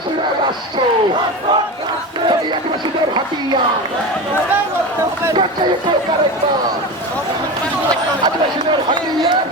আদিবাসীরা রাষ্ট্র আদিবাসীদের হাতিয়ার আদিবাসীদের হাতিয়ার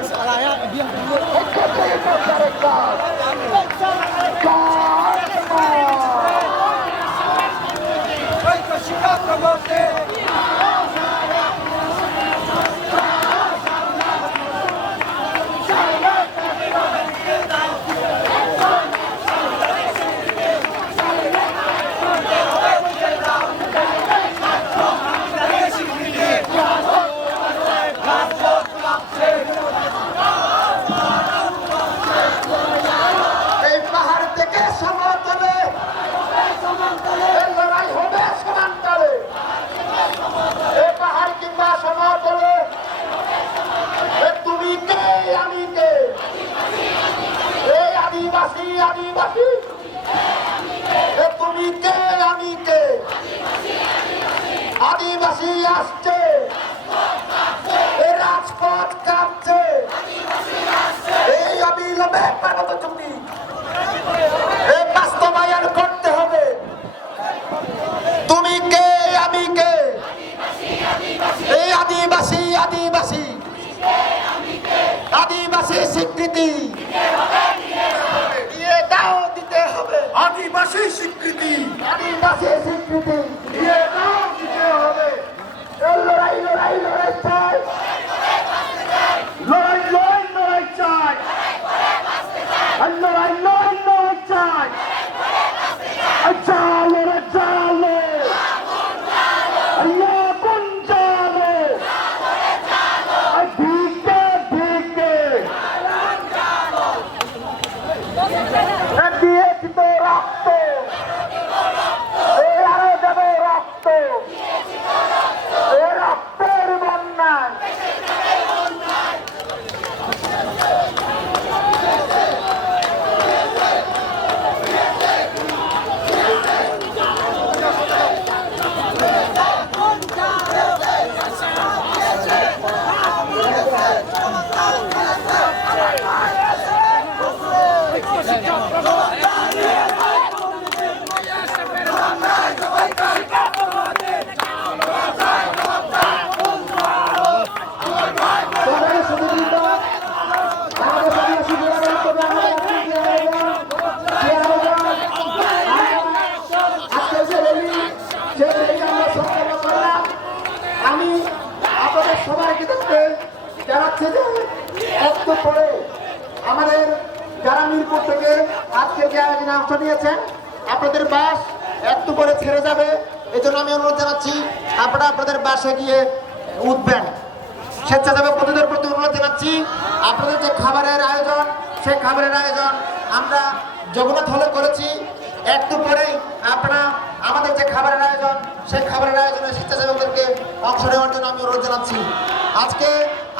আদিবাসী তুমি কে আমি কে আদিবাসী আসছে রাজপথ কাঁপছে এই অবিলম্বে মানব চুক্তি বাস্তবায়ন করতে হবে। তুমি কে আমি কে এই আদিবাসী আদিবাসী আদিবাসী স্বীকৃতি আদিবাসী স্বীকৃতি আদিবাসী স্বীকৃতি দিয়ে দাও দিতে হবে। লড়াই লড়াই লড়াই চাই লড়াই লড়াই লড়াই চাই লড়াই লড়াই লড়াই চাই চালো রে চালো আগুন চালো ঢিকে ঢিকে দিয়েছি তো রক্ত আরো দেব রক্ত রক্তের বন্যায় আমি আপনাদের সবাইকে দেখতে জানাচ্ছি যে একটু পরে আমাদের যারা মিরপুর থেকে আজকে যে আয়োজনে অংশ নিয়েছেন আপনাদের বাস একটু পরে ছেড়ে যাবে। এই জন্য আমি অনুরোধ জানাচ্ছি আপনারা আপনাদের বাসে গিয়ে উঠবেন। স্বেচ্ছাসেবক বন্ধুদের প্রতি অনুরোধ জানাচ্ছি আপনাদের যে খাবারের আয়োজন সেই খাবারের আয়োজন আমরা জগন্নাথ হলে করেছি। একটু পরেই আপনারা আমাদের যে খাবারের আয়োজন সেই খাবারের আয়োজনে স্বেচ্ছাসেবকদেরকে অংশ নেওয়ার জন্য আমি অনুরোধ জানাচ্ছি। আজকে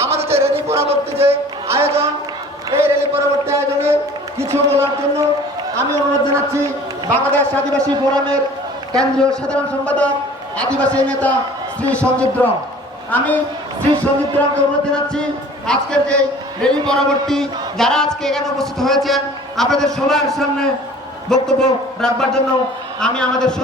আমাদের যে র্যালি পরবর্তী যে আয়োজন এই র্যালি পরবর্তী আয়োজনে কিছু বলার জন্য আমি অনুরোধ জানাচ্ছি বাংলাদেশ আদিবাসী ফোরামের কেন্দ্রীয় সাধারণ সম্পাদক আদিবাসী নেতা শ্রী সঞ্জীব রাও। আমি শ্রী সঞ্জীব রাওকে অনুরোধ জানাচ্ছি আজকের যে র্যালি পরবর্তী যারা আজকে এখানে উপস্থিত হয়েছেন আপনাদের সবার সামনে বক্তব্য রাখবার জন্য আমি আমাদের